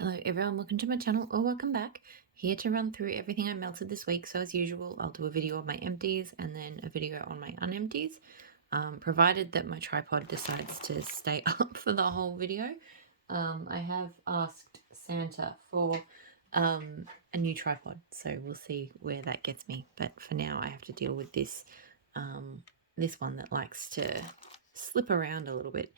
Hello everyone, welcome to my channel or welcome back. Here to run through everything I melted this week. So as usual, I'll do a video of my empties and then a video on my unempties, provided that my tripod decides to stay up for the whole video. I have asked Santa for a new tripod, so we'll see where that gets me. But for now, I have to deal with this this one that likes to slip around a little bit.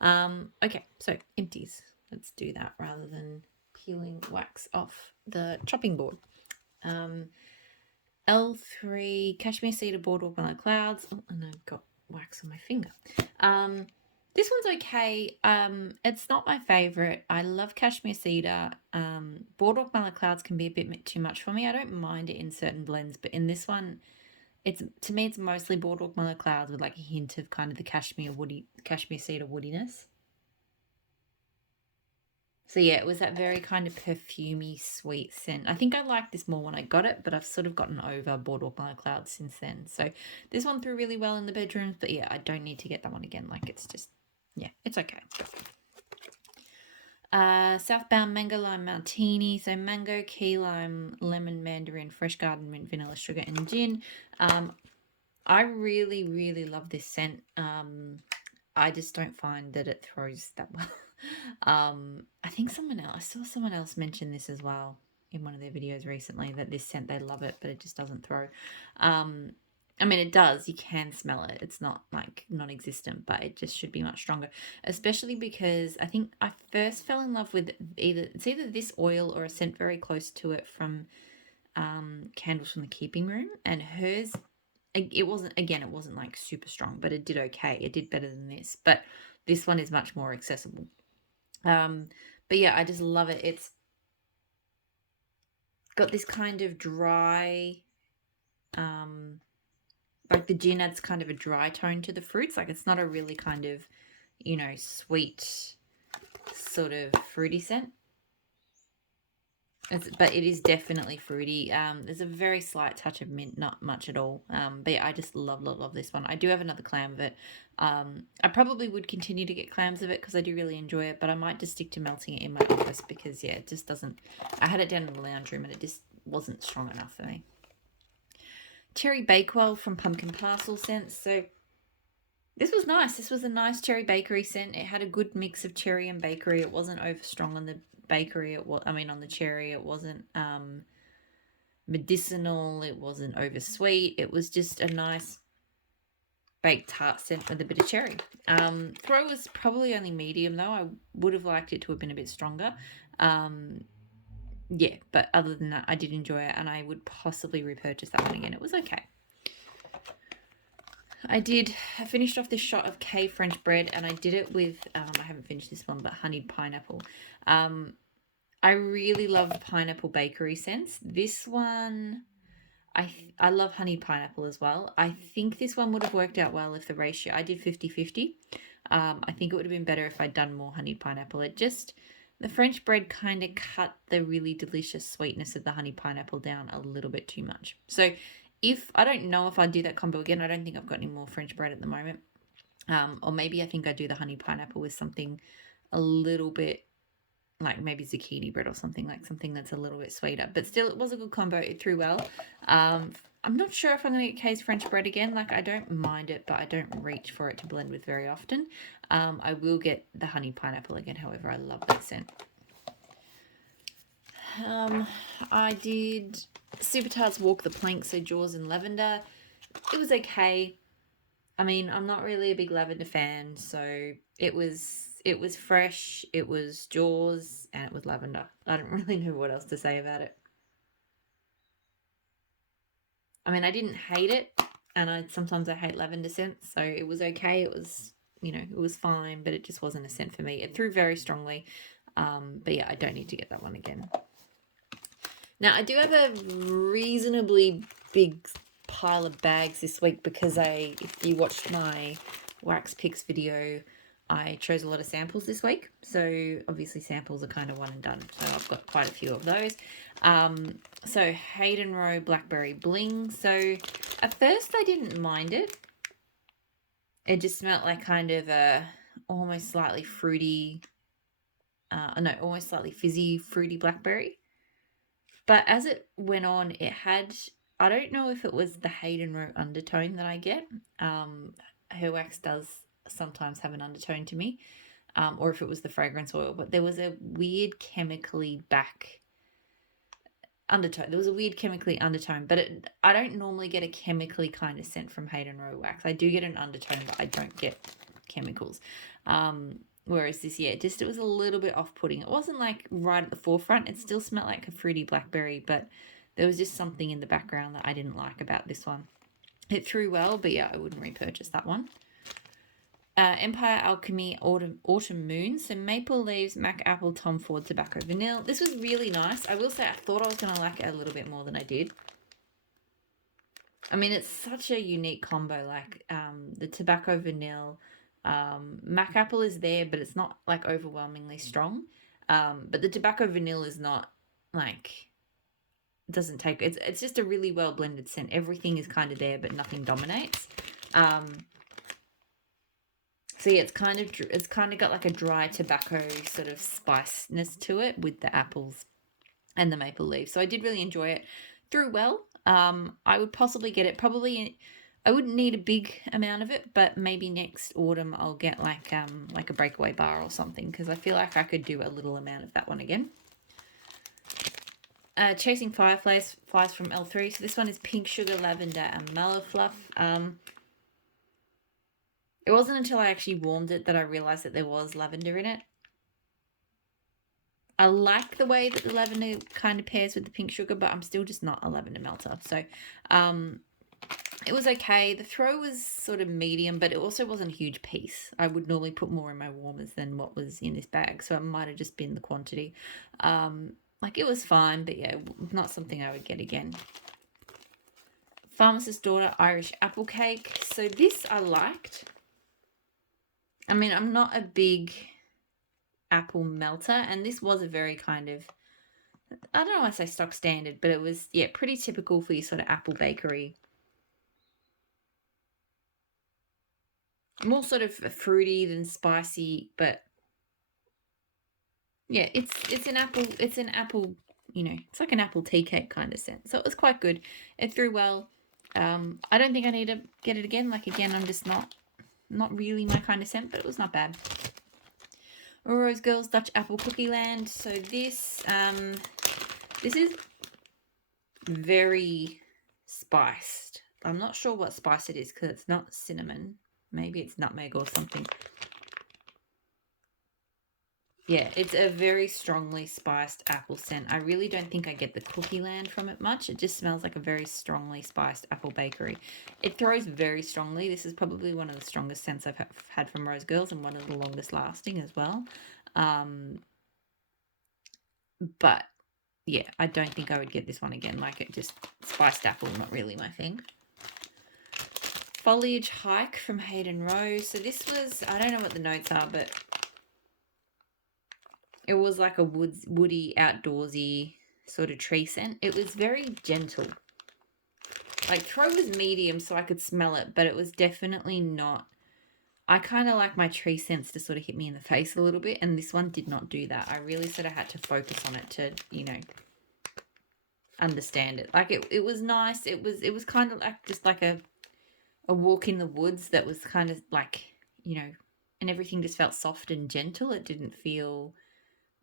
Okay, so empties. Let's do that rather than peeling wax off the chopping board. L3 Cashmere Cedar Boardwalk Mellow Clouds. Oh, and I've got wax on my finger. This one's okay. It's not my favorite. I love Cashmere Cedar. Boardwalk Mellow Clouds can be a bit too much for me. I don't mind it in certain blends, but in this one, to me it's mostly Boardwalk Mellow Clouds with like a hint of kind of the Cashmere Cedar woodiness. So yeah, it was that very kind of perfumey, sweet scent. I think I liked this more when I got it, but I've sort of gotten over Boardwalk Mellow Clouds since then. So this one threw really well in the bedrooms, but yeah, I don't need to get that one again. Like it's just, yeah, it's okay. Southbound Mango Lime Martini. So mango, key lime, lemon, mandarin, fresh garden mint, vanilla, sugar, and gin. I really, really love this scent. I just don't find that it throws that well. I think I saw someone else mention this as well in one of their videos recently, that this scent, they love it, but it just doesn't throw. I mean, it does, you can smell it. It's not like non-existent, but it just should be much stronger, especially because I think I first fell in love with either this oil or a scent very close to it from Candles from the Keeping Room, and hers, it wasn't like super strong, but it did okay. It did better than this, but this one is much more accessible. But yeah, I just love it. It's got this kind of dry, like the gin adds kind of a dry tone to the fruits. Like it's not a really kind of, sweet sort of fruity scent. But it is definitely fruity. There's a very slight touch of mint, not much at all. But yeah, I just love this one. I do have another clam of it. I probably would continue to get clams of it because I do really enjoy it, but I might just stick to melting it in my office because yeah, it just doesn't. I had it down in the lounge room and it just wasn't strong enough for me. Cherry Bakewell from Pumpkin Parcel scents. So this was nice. This was a nice cherry bakery scent. It had a good mix of cherry and bakery. It wasn't over strong on the bakery. On the cherry. It wasn't medicinal. It wasn't over sweet. It was just a nice baked tart scent with a bit of cherry. Throw was probably only medium though. I would have liked it to have been a bit stronger. Yeah, but other than that, I did enjoy it, and I would possibly repurchase that one again. It was okay. I finished off this shot of K French bread, and I did it with, I haven't finished this one, but honeyed pineapple. I really love pineapple bakery scents. This one, I love honeyed pineapple as well. I think this one would have worked out well if the ratio, I did 50-50. I think it would have been better if I'd done more honeyed pineapple. The French bread kind of cut the really delicious sweetness of the honey pineapple down a little bit too much. So I don't know if I'd do that combo again. I don't think I've got any more French bread at the moment. Or maybe I think I'd do the honey pineapple with something a little bit like maybe zucchini bread or something that's a little bit sweeter. But still, it was a good combo. It threw well. I'm not sure if I'm going to get Kay's French bread again. Like, I don't mind it, but I don't reach for it to blend with very often. I will get the honey pineapple again. However, I love that scent. I did Super Tarts Walk the Plank, so Jaws and Lavender. It was okay. I mean, I'm not really a big lavender fan, so it was fresh, it was Jaws, and it was lavender. I don't really know what else to say about it. I mean, I didn't hate it, and sometimes I hate lavender scents, so it was okay. It was, it was fine, but it just wasn't a scent for me. It threw very strongly, but yeah, I don't need to get that one again. Now, I do have a reasonably big pile of bags this week because if you watched my wax picks video, I chose a lot of samples this week. So obviously samples are kind of one and done. So I've got quite a few of those. So Hayden Row Blackberry Bling. So at first I didn't mind it. It just smelled like kind of a almost slightly fruity no, almost slightly fizzy, fruity blackberry. But as it went on, it had, I don't know if it was the Hayden Row undertone that I get. Her wax does sometimes have an undertone to me, or if it was the fragrance oil, but there was a weird chemically back undertone. There was a weird chemically undertone, but I don't normally get a chemically kind of scent from Hayden Row wax. I do get an undertone, but I don't get chemicals. Whereas this, yeah, it was a little bit off-putting. It wasn't like right at the forefront. It still smelled like a fruity blackberry, but there was just something in the background that I didn't like about this one. It threw well, but yeah, I wouldn't repurchase that one. Empire Alchemy Autumn Moon. So maple leaves, Mac apple, Tom Ford tobacco vanilla. This was really nice. I will say I thought I was going to like it a little bit more than I did. I mean, it's such a unique combo. Like the tobacco vanilla, Mac apple is there, but it's not like overwhelmingly strong. But the tobacco vanilla is not like, doesn't take, it's just a really well blended scent. Everything is kind of there, but nothing dominates. So yeah, it's kind of got like a dry tobacco sort of spiciness to it with the apples and the maple leaves. So I did really enjoy it. Threw well. I would possibly get it. Probably, I wouldn't need a big amount of it, but maybe next autumn I'll get like a breakaway bar or something, because I feel like I could do a little amount of that one again. Chasing Fireflies from L3. So this one is Pink Sugar, Lavender, and Mellow Fluff. It wasn't until I actually warmed it that I realized that there was lavender in it. I like the way that the lavender kind of pairs with the pink sugar, but I'm still just not a lavender melter. So it was okay. The throw was sort of medium, but it also wasn't a huge piece. I would normally put more in my warmers than what was in this bag, so it might have just been the quantity. Like, it was fine, but yeah, not something I would get again. Pharmacist Daughter Irish Apple Cake. So this I liked. I mean, I'm not a big apple melter, and this was a very kind of, I don't know why I say stock standard, but it was, yeah, pretty typical for your sort of apple bakery. More sort of fruity than spicy, but yeah, it's an apple, you know, it's like an apple tea cake kind of scent. So it was quite good. It threw well. I don't think I need to get it again. Like, again, I'm just not really my kind of scent, but it was not bad. Rose Girls Dutch Apple Cookie Land. So this is very spiced. I'm not sure what spice it is because it's not cinnamon. Maybe it's nutmeg or something. Yeah, it's a very strongly spiced apple scent. I really don't think I get the cookie land from it much. It just smells like a very strongly spiced apple bakery. It throws very strongly. This is probably one of the strongest scents I've had from Rose Girls, and one of the longest lasting as well. But yeah, I don't think I would get this one again. Like, it just, spiced apple, not really my thing. Foliage Hike from Hayden Row. So this was, I don't know what the notes are, but it was like a woody, outdoorsy sort of tree scent. It was very gentle. Like, throw was medium, so I could smell it, but it was definitely not. I kind of like my tree scents to sort of hit me in the face a little bit, and this one did not do that. I really sort of had to focus on it to, you know, understand it. Like, it was nice. It was kind of like just like a walk in the woods that was kind of like, you know, and everything just felt soft and gentle. It didn't feel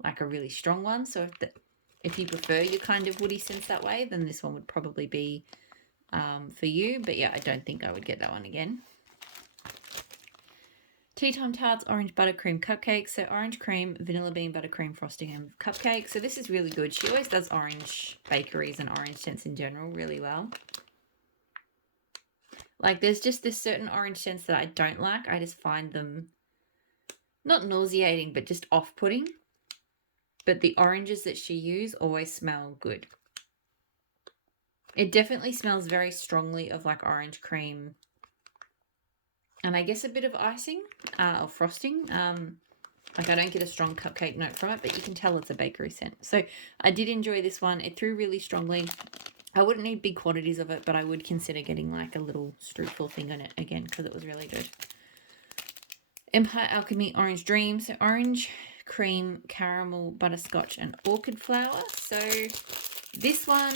like a really strong one. So if you prefer your kind of woody scents that way, then this one would probably be for you. But yeah, I don't think I would get that one again. Tea Time Tarts Orange Buttercream Cupcakes. So orange cream, vanilla bean buttercream frosting and cupcake. So this is really good. She always does orange bakeries and orange scents in general really well. Like, there's just this certain orange scents that I don't like. I just find them not nauseating, but just off-putting. But the oranges that she uses always smell good. It definitely smells very strongly of like orange cream, and I guess a bit of icing or frosting. Like, I don't get a strong cupcake note from it, but you can tell it's a bakery scent. So I did enjoy this one. It threw really strongly. I wouldn't need big quantities of it, but I would consider getting like a little stroopful thing on it again because it was really good. Empire Alchemy Orange Dream. So orange cream, caramel, butterscotch, and orchid flower. So this one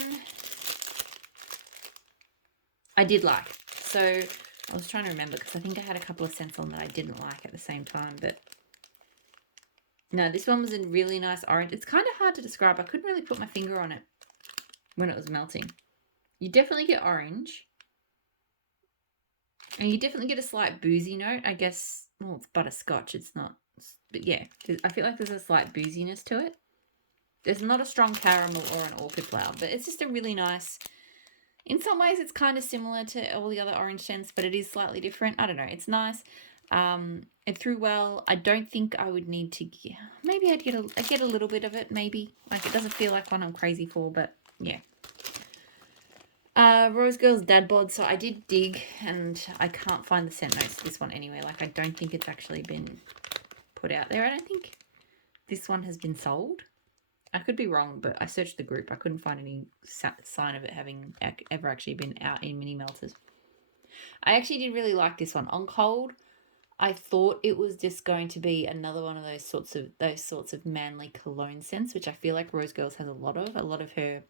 I did like. So I was trying to remember because I think I had a couple of scents on that I didn't like at the same time. But no, this one was a really nice orange. It's kind of hard to describe. I couldn't really put my finger on it when it was melting. You definitely get orange. And you definitely get a slight boozy note. I guess, well, it's butterscotch. It's not. But yeah, I feel like there's a slight booziness to it. There's not a strong caramel or an orchid flower, but it's just a really nice... In some ways, it's kind of similar to all the other orange scents, but it is slightly different. I don't know. It's nice. It threw well. I don't think I would need to... Maybe I'd get a little bit of it, maybe. Like, it doesn't feel like one I'm crazy for, but yeah. Rose Girl's Dad Bod. So I did dig, and I can't find the scent notes to this one anyway. Like, I don't think it's actually been put out there. I don't think this one has been sold. I could be wrong, but I searched the group. I couldn't find any sign of it having ever actually been out in mini melters. I actually did really like this one. On cold, I thought it was just going to be another one of those sorts of manly cologne scents, which I feel like Rose Girls has a lot of. A lot of her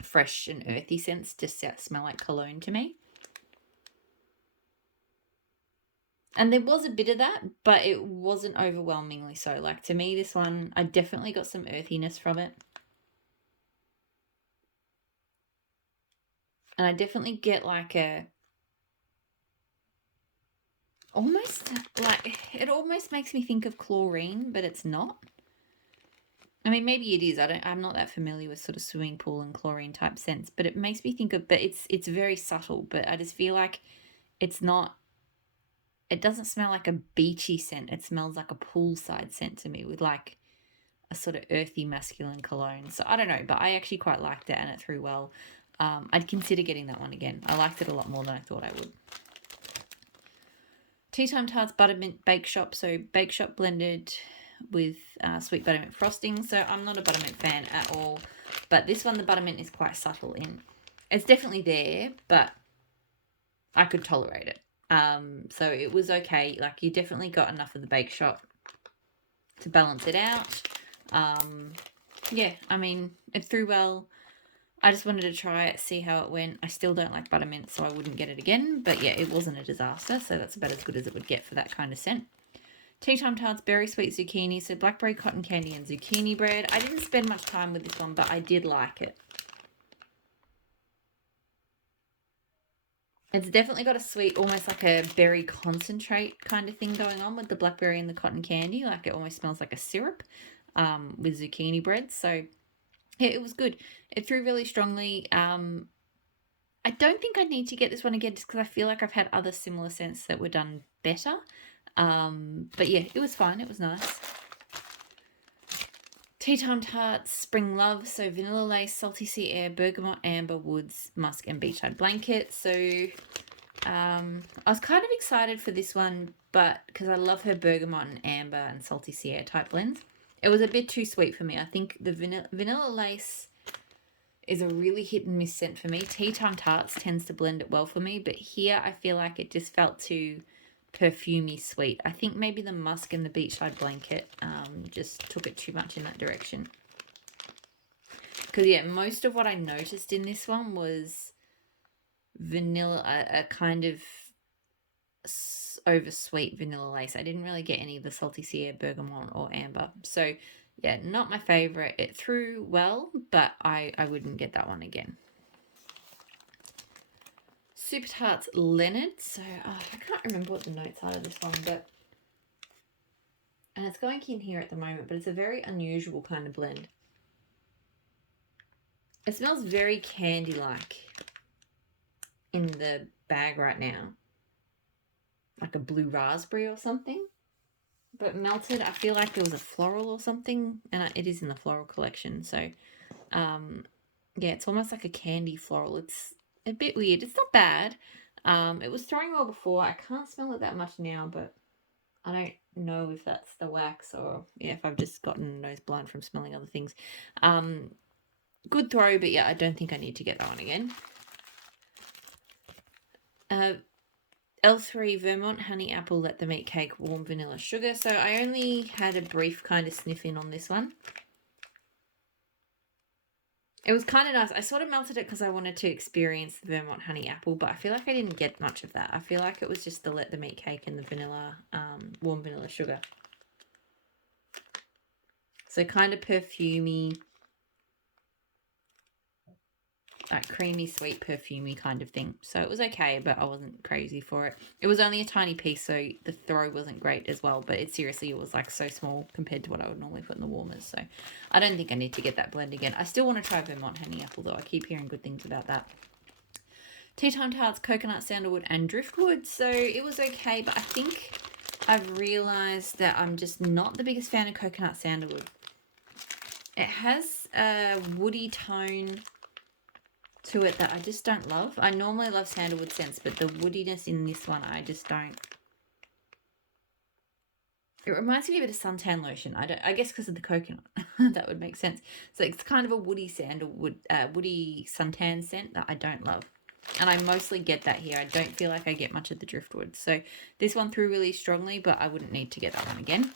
fresh and earthy scents just smell like cologne to me. And there was a bit of that, but it wasn't overwhelmingly so. Like, to me, this one, I definitely got some earthiness from it. And I definitely get like almost like, it almost makes me think of chlorine, but it's not. I mean, maybe it is. I'm not that familiar with sort of swimming pool and chlorine type scents, but it makes me think of, but it's very subtle, but I just feel like it's not, it doesn't smell like a beachy scent. It smells like a poolside scent to me with like a sort of earthy masculine cologne. So I don't know, but I actually quite liked it and it threw well. I'd consider getting that one again. I liked it a lot more than I thought I would. Tea Time Tarts Buttermint Bake Shop. So Bake Shop blended with sweet buttermint frosting. So I'm not a buttermint fan at all. But this one, the buttermint is quite subtle in. It's definitely there, but I could tolerate it. So it was okay. Like, you definitely got enough of the Bake Shop to balance it out. Yeah, I mean, it threw well. I just wanted to try it, see how it went. I still don't like buttermint, so I wouldn't get it again. But yeah, it wasn't a disaster, so that's about as good as it would get for that kind of scent. Tea Time Tarts Berry Sweet Zucchini. So blackberry cotton candy and zucchini bread. I didn't spend much time with this one, but I did like it. It's definitely got a sweet, almost like a berry concentrate kind of thing going on with the blackberry and the cotton candy. Like, it almost smells like a syrup with zucchini bread. So yeah, it was good. It threw really strongly. I don't think I need to get this one again just because I feel like I've had other similar scents that were done better. But yeah, it was fine. It was nice. Tea Time Tarts Spring Love. So vanilla lace, salty sea air, bergamot, amber, woods, musk, and beachside blanket. So I was kind of excited for this one, but because I love her bergamot and amber and salty sea air type blends. It was a bit too sweet for me. I think the vanilla lace is a really hit and miss scent for me. Tea Time Tarts tends to blend it well for me, but here I feel like it just felt too perfumey sweet. I think maybe the musk and the beachside blanket just took it too much in that direction. Because yeah, most of what I noticed in this one was vanilla, a kind of over sweet vanilla lace. I didn't really get any of the salty sea air, bergamot, or amber. So yeah, not my favorite. It threw well, but I wouldn't get that one again. Super Tarts Leonard. So I can't remember what the notes are of this one, but and it's going in here at the moment, but it's a very unusual kind of blend. It smells very candy-like in the bag right now, like a blue raspberry or something. But melted, I feel like there was a floral or something, and it is in the floral collection. So yeah, it's almost like a candy floral. It's a bit weird. It's not bad. It was throwing well before. I can't smell it that much now, but I don't know if that's the wax or yeah, if I've just gotten nose blind from smelling other things. Good throw, but yeah, I don't think I need to get that one again. L3 Vermont Honey Apple Let Them Eat Cake Warm Vanilla Sugar. So I only had a brief kind of sniff in on this one. It was kind of nice. I sort of melted it because I wanted to experience the Vermont Honey Apple, but I feel like I didn't get much of that. I feel like it was just the Let Them Eat Cake and the vanilla, warm vanilla sugar. So kind of perfumey, that creamy, sweet, perfumey kind of thing. So it was okay, but I wasn't crazy for it. It was only a tiny piece, so the throw wasn't great as well, but it was like so small compared to what I would normally put in the warmers. So I don't think I need to get that blend again. I still want to try Vermont Honey Apple, though. I keep hearing good things about that. Tea Time Tarts, Coconut, Sandalwood, and Driftwood. So it was okay, but I think I've realised that I'm just not the biggest fan of Coconut Sandalwood. It has a woody tone to it that I just don't love. I normally love sandalwood scents, but the woodiness in this one I just don't. It reminds me of a bit of suntan lotion. I guess because of the coconut. That would make sense. So it's kind of a woody sandalwood, woody suntan scent that I don't love. And I mostly get that here. I don't feel like I get much of the driftwood. So this one threw really strongly, but I wouldn't need to get that one again,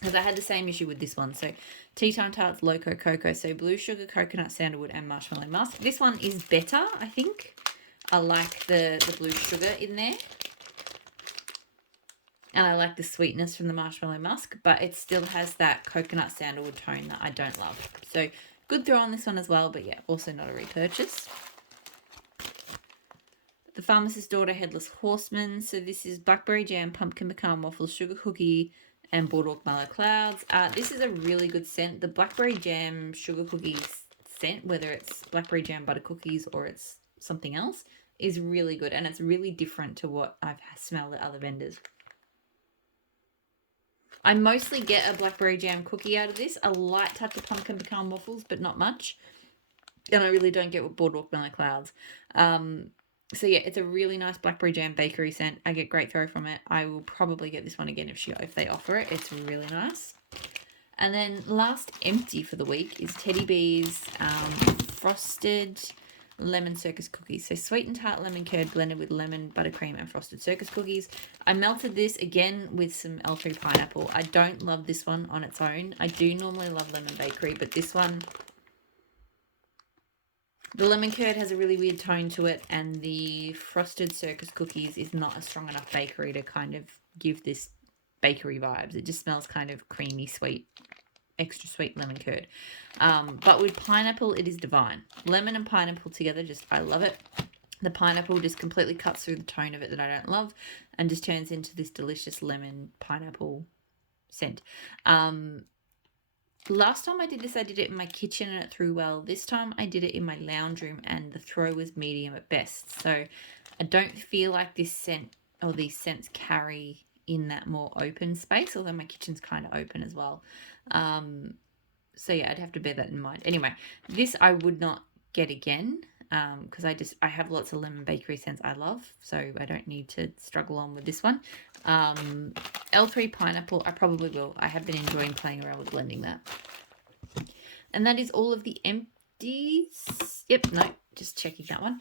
because I had the same issue with this one. So Tea Time Tarts, Loco Cocoa. So blue sugar, coconut, sandalwood, and marshmallow musk. This one is better, I think. I like the blue sugar in there. And I like the sweetness from the marshmallow musk, but it still has that coconut sandalwood tone that I don't love. So good throw on this one as well, but yeah, also not a repurchase. The Pharmacist Daughter Headless Horseman. So this is blackberry jam, pumpkin pecan waffles, sugar cookie, and boardwalk mallow clouds. This is a really good scent. The blackberry jam sugar cookies scent, whether it's blackberry jam butter cookies or it's something else, is really good, and it's really different to what I've smelled at other vendors. I mostly get a blackberry jam cookie out of this, a light touch of pumpkin pecan waffles, but not much. And I really don't get with boardwalk mallow clouds. So yeah, it's a really nice blackberry jam bakery scent. I get great throw from it. I will probably get this one again if they offer it. It's really nice. And then last empty for the week is Teddy Bees Frosted Lemon Circus Cookies. So sweet and tart lemon curd blended with lemon, buttercream, and frosted circus cookies. I melted this again with some L3 pineapple. I don't love this one on its own. I do normally love lemon bakery, but this one, the lemon curd has a really weird tone to it, and the frosted circus cookies is not a strong enough bakery to kind of give this bakery vibes. It just smells kind of creamy, sweet, extra sweet lemon curd. But with pineapple, it is divine. Lemon and pineapple together, I love it. The pineapple just completely cuts through the tone of it that I don't love and just turns into this delicious lemon pineapple scent. Last time I did this, I did it in my kitchen and it threw well. This time I did it in my lounge room and the throw was medium at best. So I don't feel like this scent or these scents carry in that more open space, although my kitchen's kind of open as well. So yeah, I'd have to bear that in mind. Anyway, this I would not get again because I have lots of lemon bakery scents I love, so I don't need to struggle on with this one. L3 pineapple, I probably will. I have been enjoying playing around with blending that. And that is all of the empties. Yep, no, just checking that one.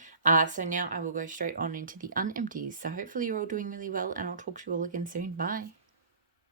So now I will go straight on into the unempties. So hopefully you're all doing really well, and I'll talk to you all again soon. Bye.